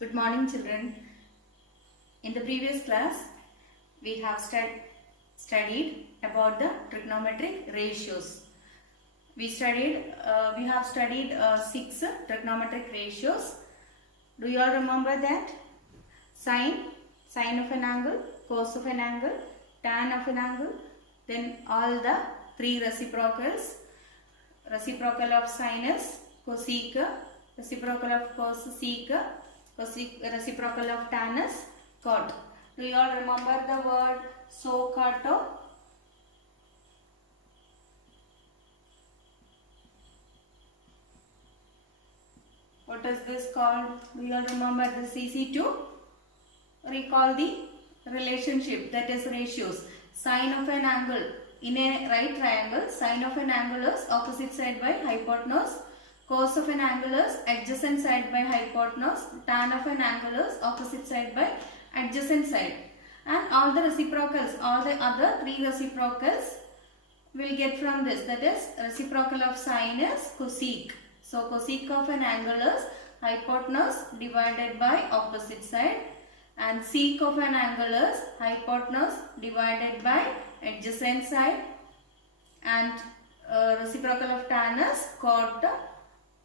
Good morning, children. In the previous class, we have studied about the trigonometric ratios. We have studied 6 trigonometric ratios. Do you all remember that? Sine of an angle, cos of an angle, tan of an angle, then all the 3 reciprocals. Reciprocal of sine is cosec, reciprocal of cos sec, reciprocal of tan is cot. Do you all remember the word SOHCAHTOA? What is this called? Do you all remember? This is easy to recall the relationship, that is ratios. Sine of an angle in a right triangle, sine of an angle is opposite side by hypotenuse. Cos of an angle is adjacent side by hypotenuse. Tan of an angle is opposite side by adjacent side. And all the reciprocals, all the other 3 reciprocals will get from this. That is, reciprocal of sine is cosec. So cosec of an angle is hypotenuse divided by opposite side. And sec of an angle is hypotenuse divided by adjacent side. And reciprocal of tan is cot.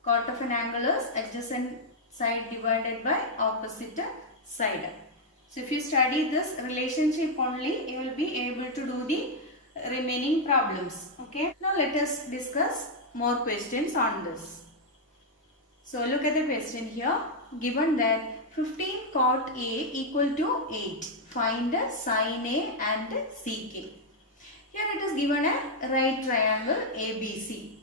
Cot of an angle is adjacent side divided by opposite side. So if you study this relationship only, you will be able to do the remaining problems. Okay. Now let us discuss more questions on this. So look at the question here. Given that 15 cot A equal to 8. Find sin A and sec A. Here it is given a right triangle ABC.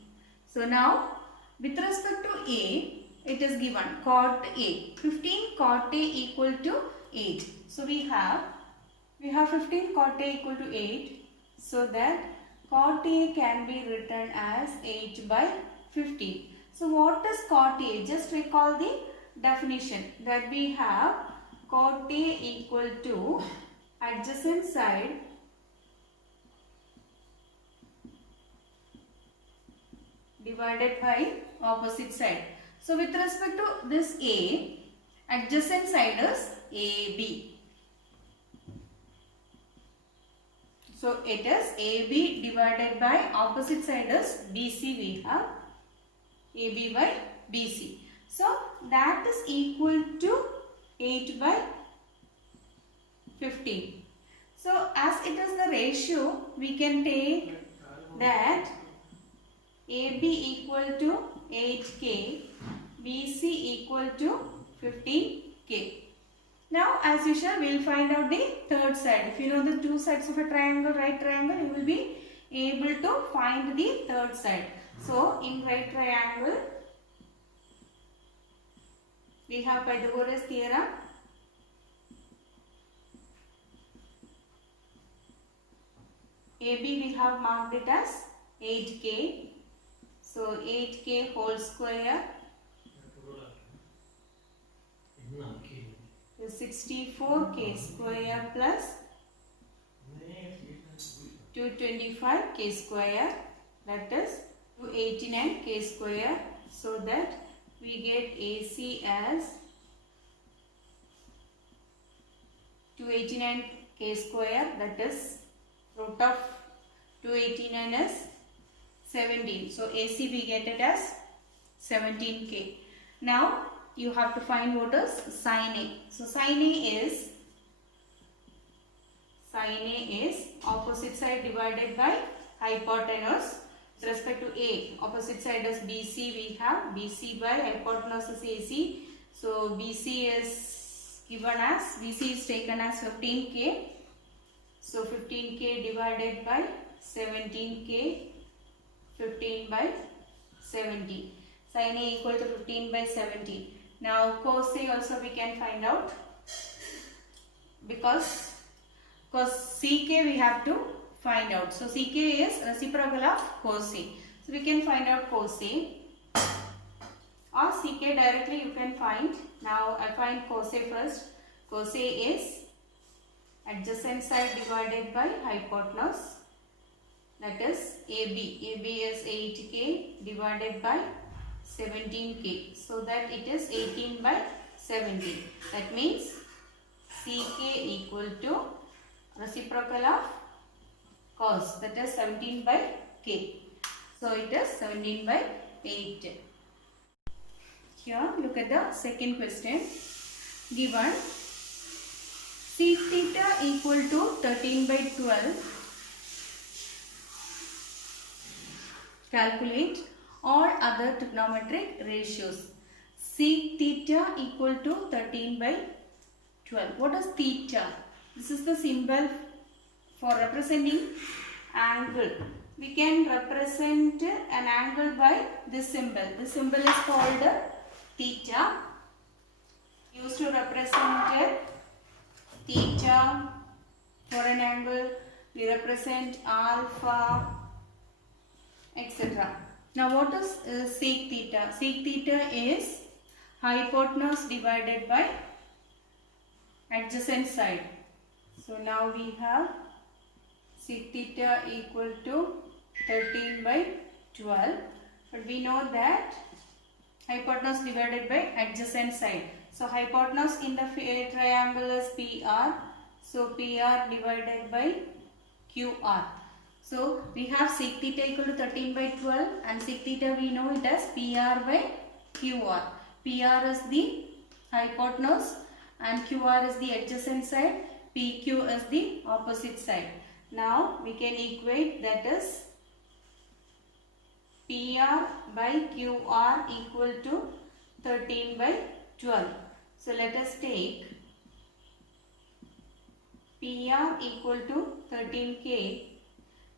So now with respect to A, it is given cot A. 15 cot A equal to 8. So we have 15 cot A equal to 8. So that cot A can be written as 8 by 15. So what is cot A? Just recall the definition that we have cot A equal to adjacent side divided by opposite side. So with respect to this A, adjacent side is AB. So it is AB divided by opposite side is BC. We have AB by BC. So that is equal to 8 by 15. So as it is the ratio, we can take that AB equal to 8K, BC equal to 15K. Now as usual, we will find out the third side. If you know the two sides of a triangle, right triangle, you will be able to find the third side. So in right triangle, we have Pythagoras theorem. AB we have marked it as 8K. So 8K whole square is 64K square plus 225K square, that is 289K square. So that we get AC as 289K square, that is root of 289 is 17. So AC we get it as 17K. Now you have to find what is sin A. So sin A is opposite side divided by hypotenuse. With respect to A, opposite side is BC. We have BC by hypotenuse is AC. So BC is taken as 15K. So 15K divided by 17K, 15 by 17. Sin A equal to 15 by 17. Now cos A also we can find out, because sec we have to find out. So sec is reciprocal of cos A. So we can find out cos A, or sec directly you can find. Now I find cos A first. Cos A is adjacent side divided by hypotenuse, that is AB. AB is 8K divided by 17K. So that it is 18 by 17. That means CK equal to reciprocal of cos, that is 17 by K. So it is 17 by 8. Here look at the second question. Given sec theta equal to 13 by 12. Calculate all other trigonometric ratios. Sec theta equal to 13 by 12. What is theta? This is the symbol for representing angle. We can represent an angle by this symbol. This symbol is called theta. Used to represent theta for an angle. We represent alpha, etc. Now what is sec theta? Sec theta is hypotenuse divided by adjacent side. So now we have sec theta equal to 13 by 12. But we know that hypotenuse divided by adjacent side. So hypotenuse in the triangle is PR. So PR divided by QR. So we have sec theta equal to 13 by 12 and sec theta we know it as PR by QR. PR is the hypotenuse and QR is the adjacent side. PQ is the opposite side. Now we can equate, that is PR by QR equal to 13 by 12. So let us take PR equal to 13K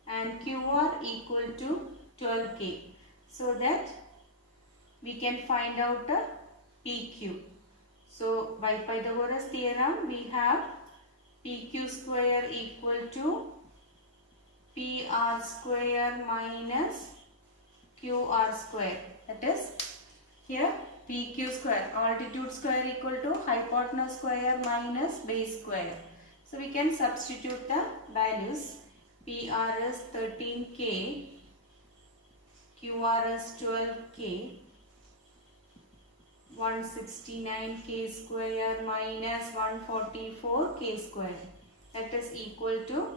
and QR equal to 12K, so that we can find out the PQ. So by Pythagoras theorem we have PQ square equal to PR square minus QR square. That is here PQ square, altitude square equal to hypotenuse square minus base square. So we can substitute the values. PR is 13K, QR is 12K, 169K square minus 144K square. That is equal to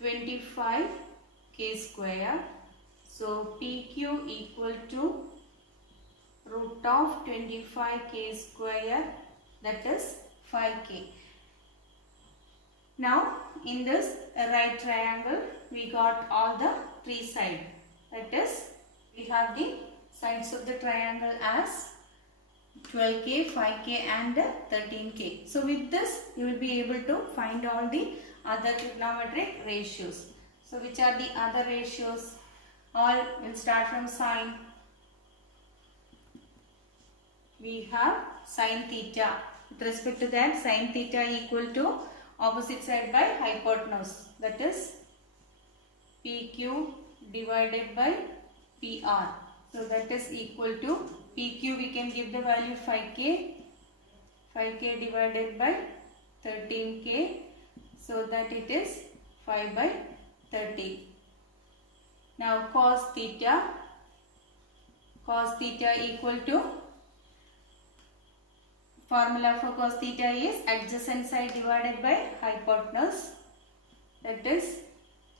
25K square. So PQ equal to root of 25K square, that is 5K. Now in this right triangle we got all the three sides. That is, we have the sides of the triangle as 12K, 5K and 13K. So with this you will be able to find all the other trigonometric ratios. So which are the other ratios? All will start from sine. We have sine theta. With respect to that, sine theta equal to opposite side by hypotenuse, that is PQ divided by PR. So that is equal to PQ, we can give the value 5K, 5K divided by 13K, so that it is 5 by 30. Now cos theta equal to, formula for cos theta is adjacent side divided by hypotenuse, that is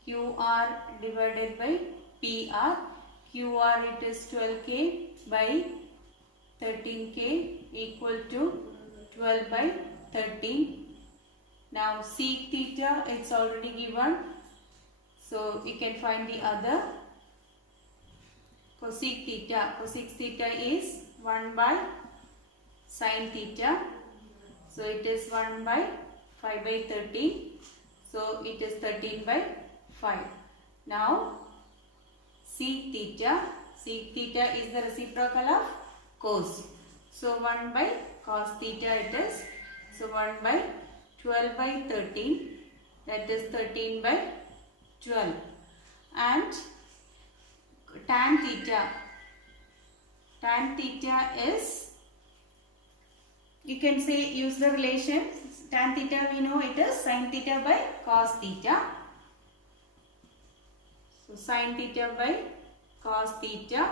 QR divided by PR. QR it is 12K by 13K equal to 12 by 13. Now sec theta it's already given, so we can find the other. Cosec theta is 1 by sin theta, so it is 1 by 5 by 13, so it is 13 by 5. Now sec theta is the reciprocal of cos, so 1 by cos theta it is, so 1 by 12 by 13, that is 13 by 12. And tan theta is, you can say, use the relation, tan theta we know it is sin theta by cos theta. So sin theta by cos theta.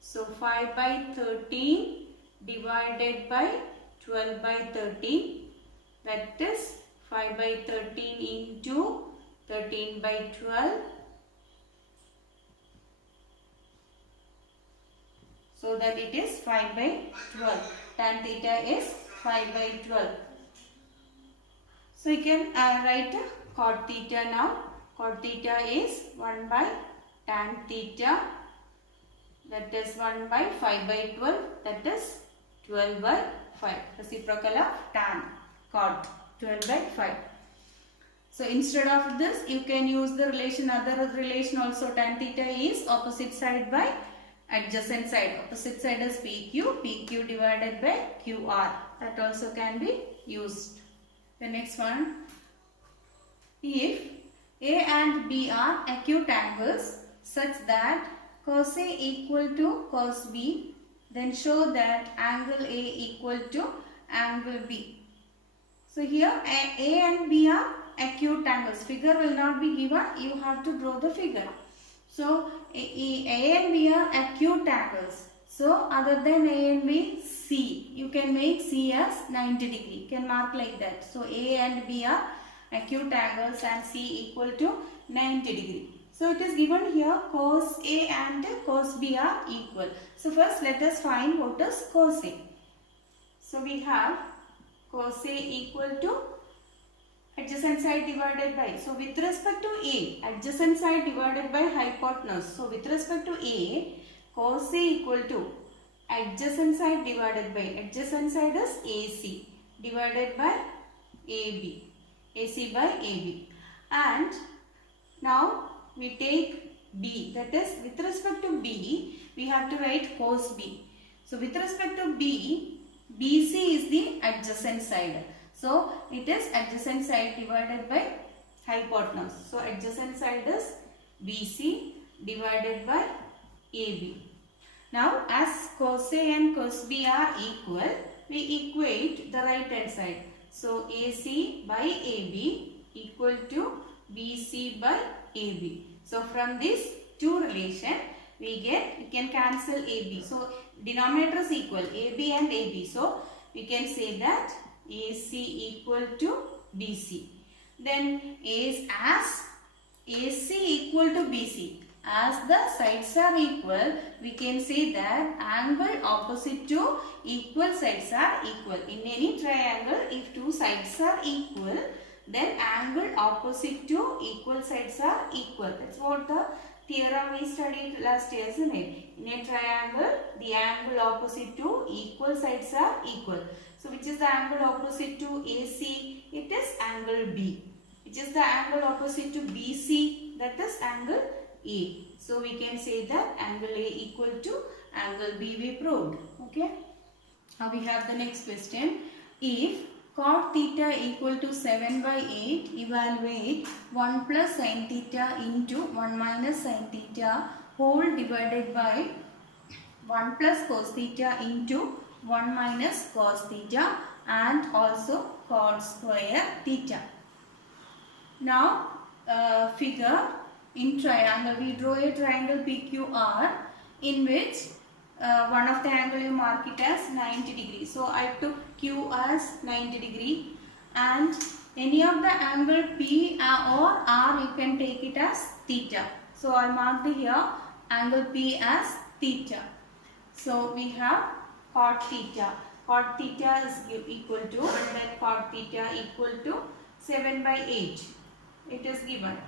So 5 by 13 divided by 12 by 13, that is 5 by 13 into 13 by 12. So that it is 5 by 12. Tan theta is 5 by 12. So you can write cot theta now. Cot theta is 1 by tan theta, that is 1 by 5 by 12, that is 12 by 5. Reciprocal of tan, cot, 12 by 5. So instead of this, you can use the relation, other relation also. Tan theta is opposite side by adjacent side. Opposite side is PQ, PQ divided by QR. That also can be used. The next one, if A and B are acute angles such that cos A equal to cos B, then show that angle A equal to angle B. So here A and B are acute angles. Figure will not be given. You have to draw the figure. So A and B are acute angles. So other than A and B, C. You can make C as 90 degree. You can mark like that. So A and B are acute angles and C equal to 90 degree. So it is given here cos A and cos B are equal. So first let us find what is cos A. So we have cos A equal to adjacent side divided by. So with respect to A, adjacent side divided by hypotenuse. So with respect to A, cos A equal to adjacent side divided by, adjacent side is AC divided by AB. AC by AB. And now we take B, that is with respect to B, we have to write cos B. So with respect to B, BC is the adjacent side. So it is adjacent side divided by hypotenuse. So adjacent side is BC divided by AB. Now as cos A and cos B are equal, we equate the right hand side. So AC by AB equal to BC by AB. So from this two relation we can cancel AB. So denominator is equal, AB and AB. So we can say that AC equal to BC. Then as AC equal to BC, as the sides are equal, we can say that angle opposite to equal sides are equal. In any triangle, if two sides are equal, then angle opposite to equal sides are equal. That's what the theorem we studied last year, isn't it? In a triangle, the angle opposite to equal sides are equal. So which is the angle opposite to AC? It is angle B. Which is the angle opposite to BC? That is angle A. So we can say that angle A equal to angle B we proved. Okay. Now we have the next question. If cot theta equal to 7 by 8, evaluate 1 plus sin theta into 1 minus sin theta whole divided by 1 plus cos theta into 1 minus cos theta and also cot square theta. Now figure in triangle, we draw a triangle PQR in which one of the angle you mark it as 90 degree. So I took Q as 90 degree and any of the angle P or R you can take it as theta. So I marked here angle P as theta. So we have cot theta. Cot theta is equal to, and then cot theta equal to 7 by 8. It is given.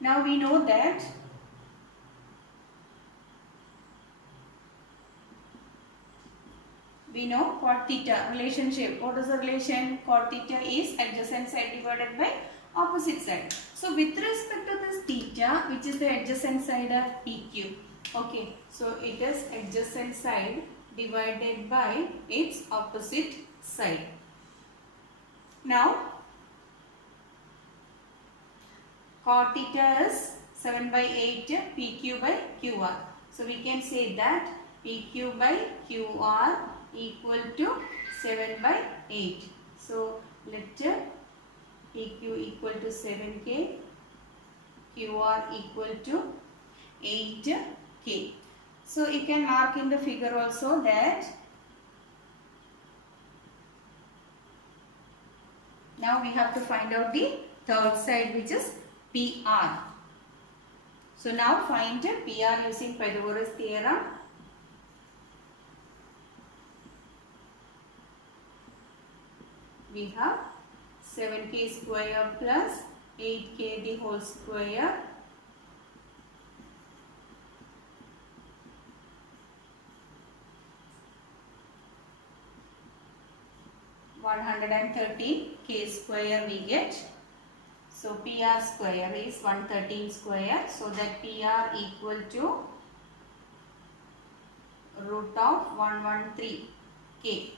Now we know that cot theta relationship. What is the relation? Cot theta is adjacent side divided by opposite side. So with respect to this theta, which is the adjacent side of PQ. Okay, so it is adjacent side divided by its opposite side. Now cot theta is 7 by 8 PQ by QR. So we can say that PQ by QR equal to 7 by 8. So let PQ equal to 7K, QR equal to 8K. So you can mark in the figure also that Now we have to find out the third side, which is PR. So now find PR using Pythagoras theorem. We have 7k square plus 8k the whole square k square we get. So PR square is 113 square. So that PR equal to root of 113k.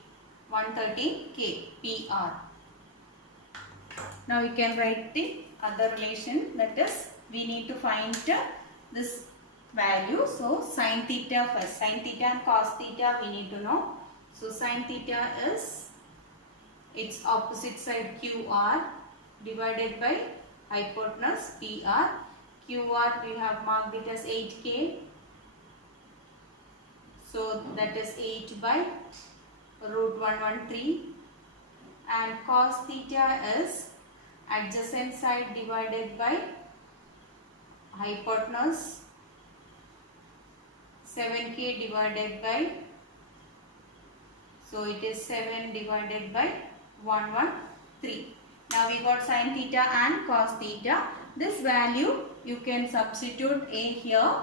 113k PR. Now we can write the other relation, that is we need to find this value. So sin theta first. Sin theta and cos theta we need to know. So sin theta is its opposite side QR divided by hypotenuse PR. QR we have marked it as 8k. So that is 8 by root 113. And cos theta is adjacent side divided by hypotenuse 7k divided by, so it is 7 divided by 113. Now we got sin theta and cos theta. This value you can substitute A here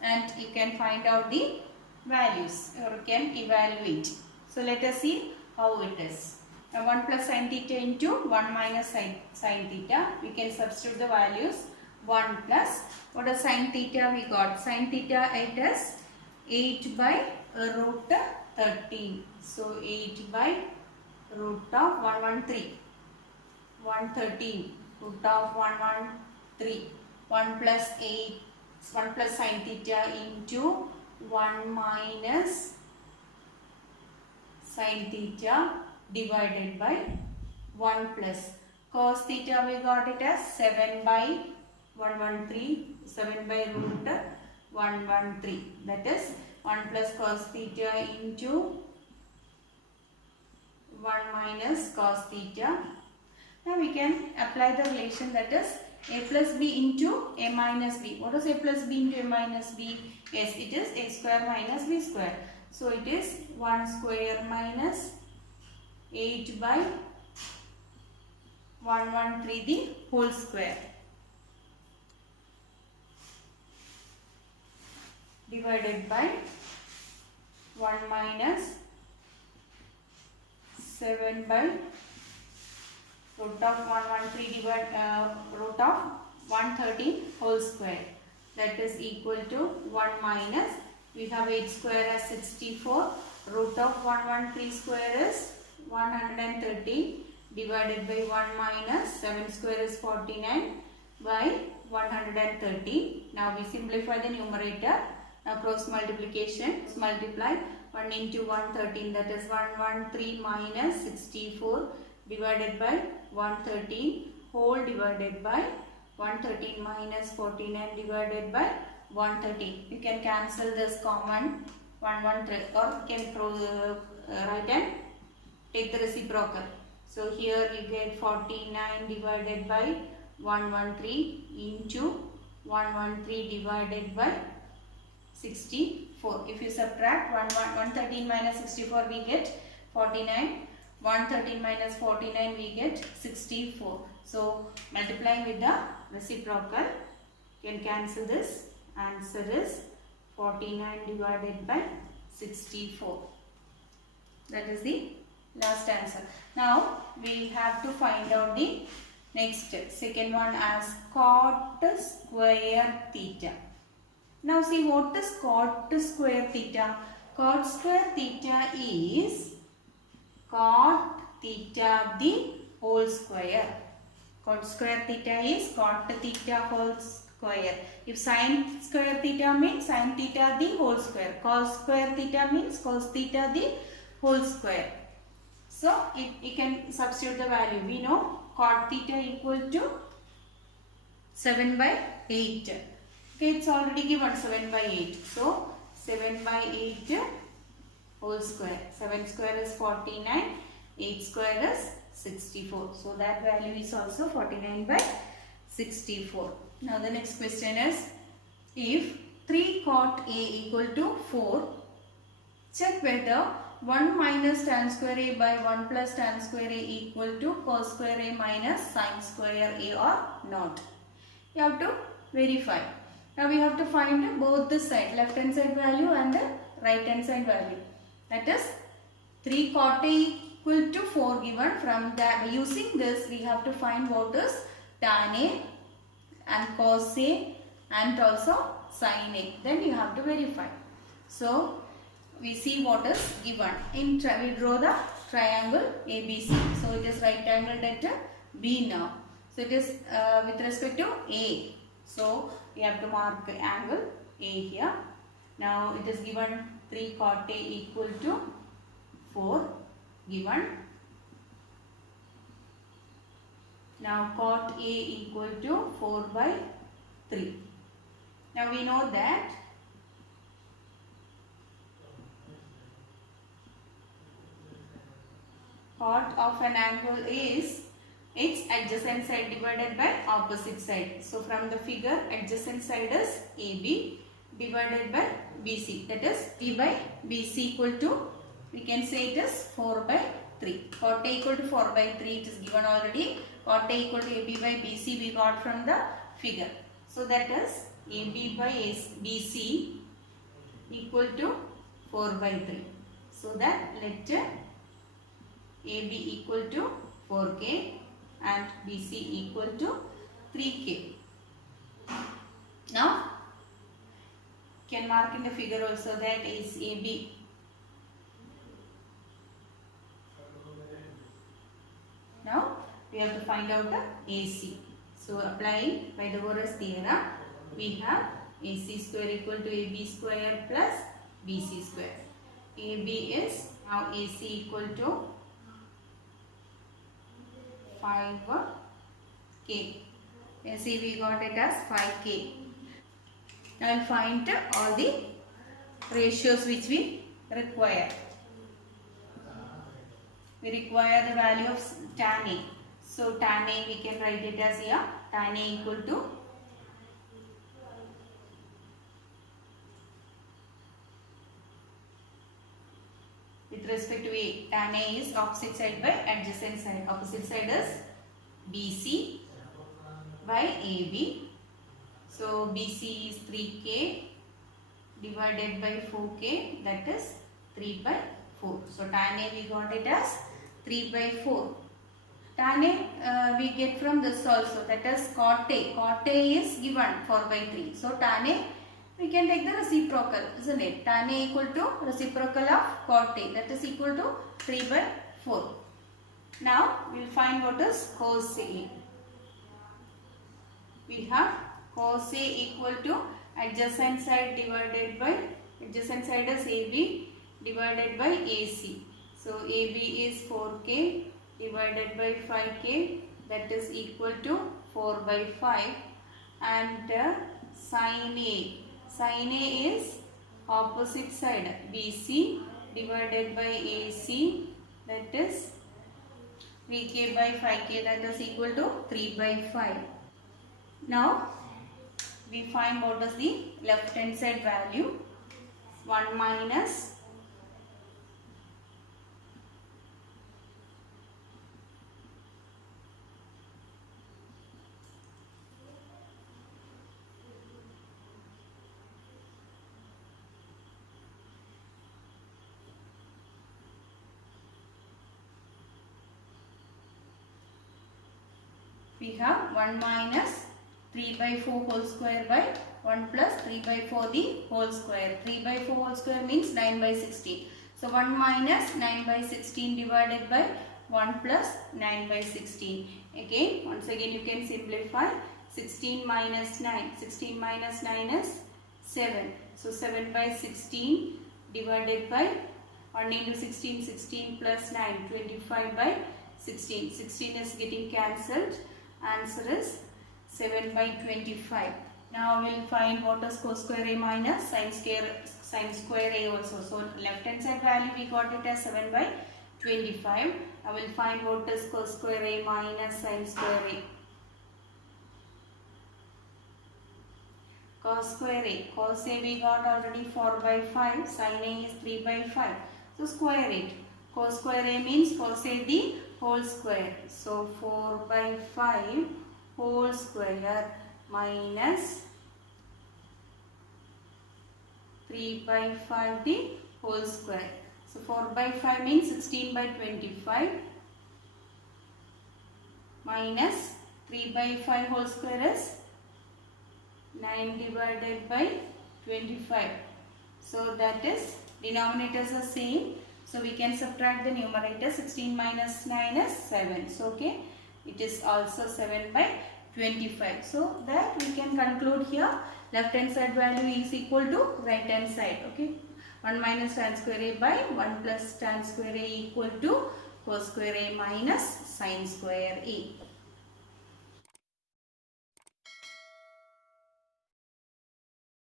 and you can find out the values or you can evaluate. So let us see how it is. 1 plus sin theta into 1 minus sin theta. We can substitute the values. 1 plus, what is sin theta we got? Sin theta it is 8 by root 13. So 8 by root of 113. 113 root of 113. 1 plus 8, 1 plus sin theta into 1 minus sin theta divided by 1 plus cos theta we got it as 7 by 113, 7 by root 113, that is 1 plus cos theta into 1 minus cos theta. Now we can apply the relation, that is a plus b into a minus b. What is a plus b into a minus b? Yes, it is a square minus b square. So it is 1 square minus 8 by 113 the whole square divided by 1 minus 7 by root of 113 root of 113 whole square, that is equal to 1 minus, we have 8 square as 64, root of 113 square is 113 divided by 1 minus 7 square is 49 by 113. Now we simplify the numerator. Now cross multiplication, multiply 1 into 113, that is 113 minus 64 divided by 113 whole divided by 113 minus 49 divided by 113. You can cancel this common 113 or you can write and take the reciprocal. So here you get 49 divided by 113 into 113 divided by 64. If you subtract 113 minus 64 we get 49. 113 minus 49 we get 64. So multiplying with the reciprocal, you can cancel this. Answer is 49 divided by 64. That is the last answer. Now we have to find out the next second one as cot square theta. Now see what is cot square theta. Cot square theta is cot theta the whole square. Cot square theta is cot theta whole square. If sin square theta means sin theta the whole square. Cos square theta means cos theta the whole square. So you can substitute the value. We know cot theta equal to 7 by 8. Okay, it's already given 7 by 8. So 7 by 8 whole square. 7 square is 49. 8 square is 64. So that value is also 49 by 64. Now the next question is, if 3 cot A equal to 4, check whether 1 minus tan square A by 1 plus tan square A equal to cos square A minus sin square A or not. You have to verify. Now we have to find both the side, left hand side value and the right hand side value. That is 3 cot A equal to 4 given. From that, using this we have to find what is tan A and cos A and also sin A. Then you have to verify. So we see what is given. We draw the triangle ABC. So it is right angled at B now. So it is with respect to A. So we have to mark the angle A here. Now it is given 3 cot A equal to 4 given. Now cot A equal to 4 by 3. Now we know that cot of an angle is its adjacent side divided by opposite side. So from the figure, adjacent side is AB divided by BC. That is B by BC equal to, we can say it is 4 by 3. Cot A equal to 4 by 3, it is given already. Cot A equal to AB by BC we got from the figure. So that is AB by BC equal to 4 by 3. So that let AB equal to 4K and BC equal to 3K. Now can mark in the figure also that is AB. Now we have to find out the AC. So applying Pythagoras theorem, we have AC square equal to AB square plus BC square. AB is now AC equal to 5K. You see we got it as 5K. Now I will find all the ratios which we require. We require the value of tan A. So tan A we can write it as here. Tan A equal to with respect to A, tan A is opposite side by adjacent side. Opposite side is BC by AB. So BC is 3K divided by 4K, that is 3 by 4. So tan A we got it as 3 by 4. Tan A we get from this also, that is cot A. Cot A is given 4 by 3. So tan A we can take the reciprocal, isn't it? Tan A equal to reciprocal of cot A, that is equal to 3 by 4. Now we will find what is cos A. We have cos A equal to adjacent side divided by, adjacent side is AB divided by AC. So AB is 4K divided by 5K, that is equal to 4 by 5. And sin A. Sin A is opposite side BC divided by AC, that is 3K by 5K, that is equal to 3 by 5. Now we find what is the left hand side value. 1 minus we have 1 minus 3 by 4 whole square by 1 plus 3 by 4 the whole square. 3 by 4 whole square means 9 by 16. So 1 minus 9 by 16 divided by 1 plus 9 by 16. Again, once again you can simplify. 16 minus 9. 16 minus 9 is 7. So 7 by 16 divided by 1 into 16, 16 plus 9, 25 by 16. 16 is getting cancelled. Answer is 7 by 25. Now we will find what is cos square A minus sin square A also. So left hand side value we got it as 7 by 25. I will find what is cos square A minus sin square A. Cos square A. Cos A we got already 4 by 5. Sin A is 3 by 5. So square it. Cos square A means cos A the whole square. So 4 by 5 whole square minus 3 by 5 the whole square. So 4 by 5 means 16 by 25 minus 3 by 5 whole square is 9 divided by 25. So that is denominators are same. So we can subtract the numerator. 16 minus 9 is 7. So okay, it is also 7 by 25. So that we can conclude here. Left hand side value is equal to right hand side. Okay. 1 minus tan square A by 1 plus tan square A equal to cos square A minus sin square A.